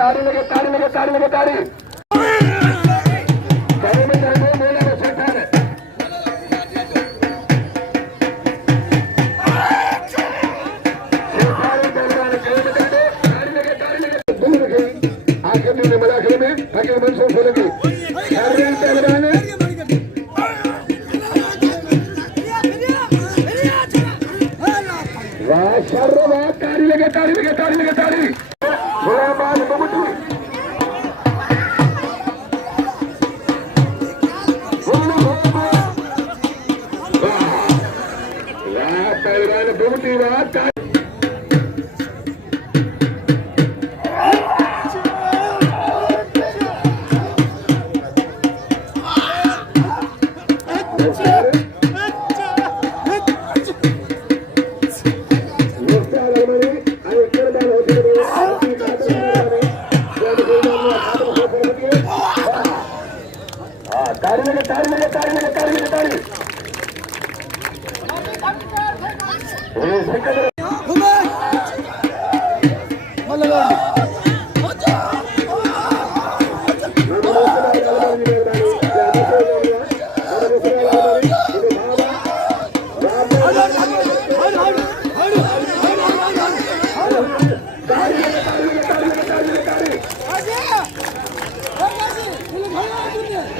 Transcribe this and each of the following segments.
ताड़ी लगे ताड़ी लगे ताड़ी लगे ताड़ी ताड़ी लगे ताड़ी लगे ताड़ी गुलाबाद बबुटी पहलवान बबुटी बात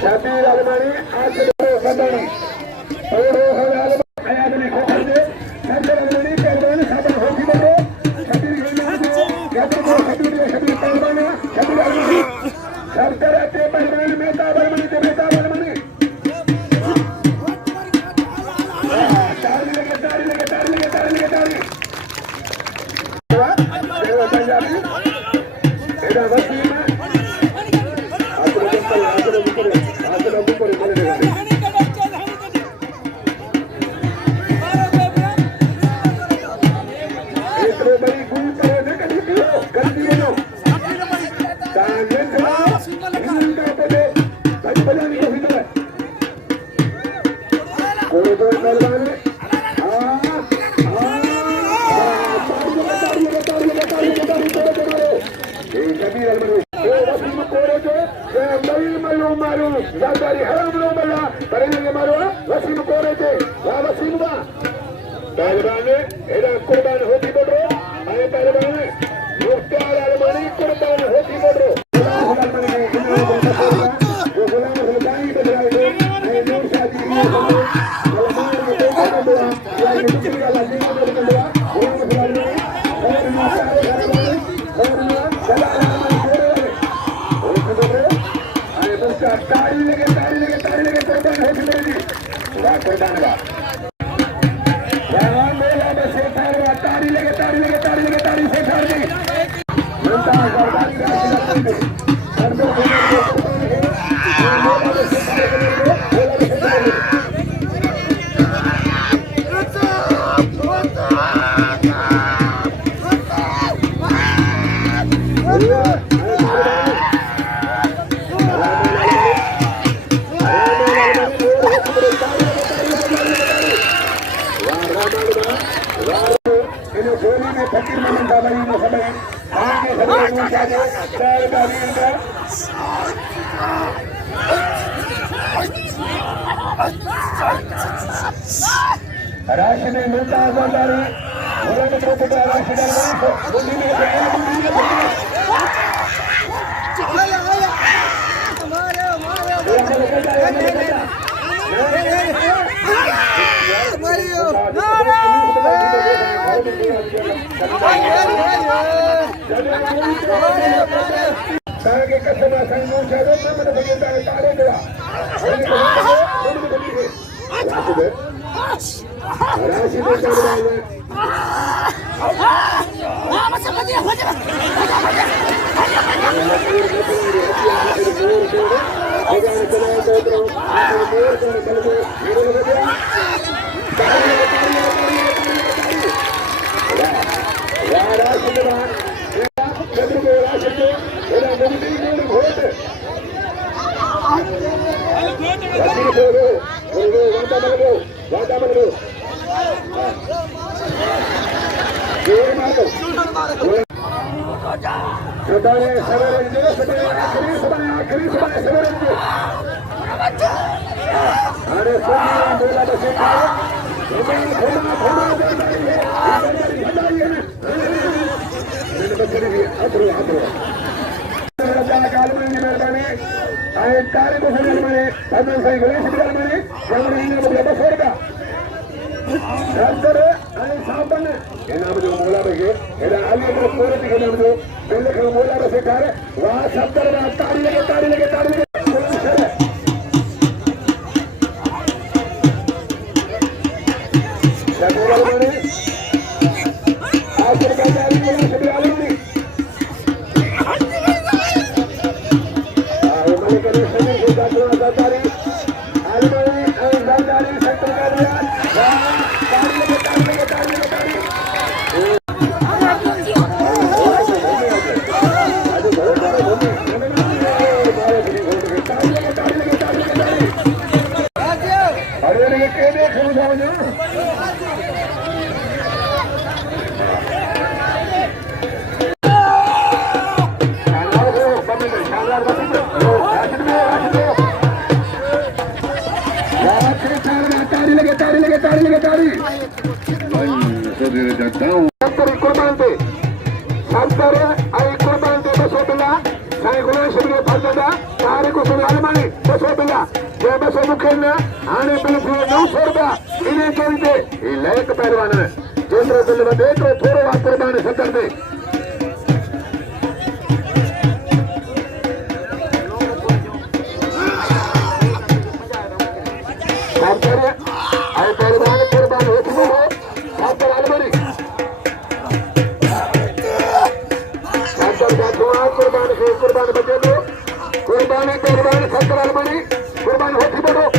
शबीर अलमानी आज सदनी और आयात ने खोल दे शबीर अलमानी पहलवान साबन होती बनो शबीर पहलवान शबीर अलमानी सरदार के पहलवान मेहता अलमानी के मेहता अलमानी ताड़ी लगे ताड़ी लगे ताड़ी लगे ताड़ी लगे ताड़ी देवा पंजाबी एदा वसीम पहलवान कुर्बान होती बोलो पहलवान मुख्तार अलमानी कुर्बान होती बोलो ताड़ी लगे ताड़ी लगे ताड़ी लगे कुर्बान होती बोली वाह कुर्बान वाह ताड़ी लगे ताड़ी लगे ताड़ी लगे ताड़ी से छाड़ दी फकीर मोहम्मद बाबरी ने समय आगे सभी चाहे चार गाड़ियों का राशि में मिलता आजादारी मुराद को पता राशि का बुद्धि में के कसम संगो चारो नमन भगता तारे दवा राशि में चल रहा है सवेरे आखिरी सवेरे अरे बोला बस आणि साबण ಏನಾದ್ರು ಮೂಲ ಬಗ್ಗೆ ಅಲ್ಲಿ ಕೋರಟಿಗೆ ಏನಾದ್ರು ಬೆಳ್ಳಕ್ಕೆ ಮೂಲ ಬಸೆಕಾರೆ ವಾ ಶಬ್ದರ ತಾಡಿಲೆಗೆ आणि ₹900 इन्हें चलते लयक पहलवान केंद्र दिल्ली में देखो थोड़ा बात कुर्बानी सत्तर दे पहलवान कुर्बान होती हो कुर्बान बचे दो कुर्बानी पहलवान सत्तर अलमरी कुर्बान होती बढ़ो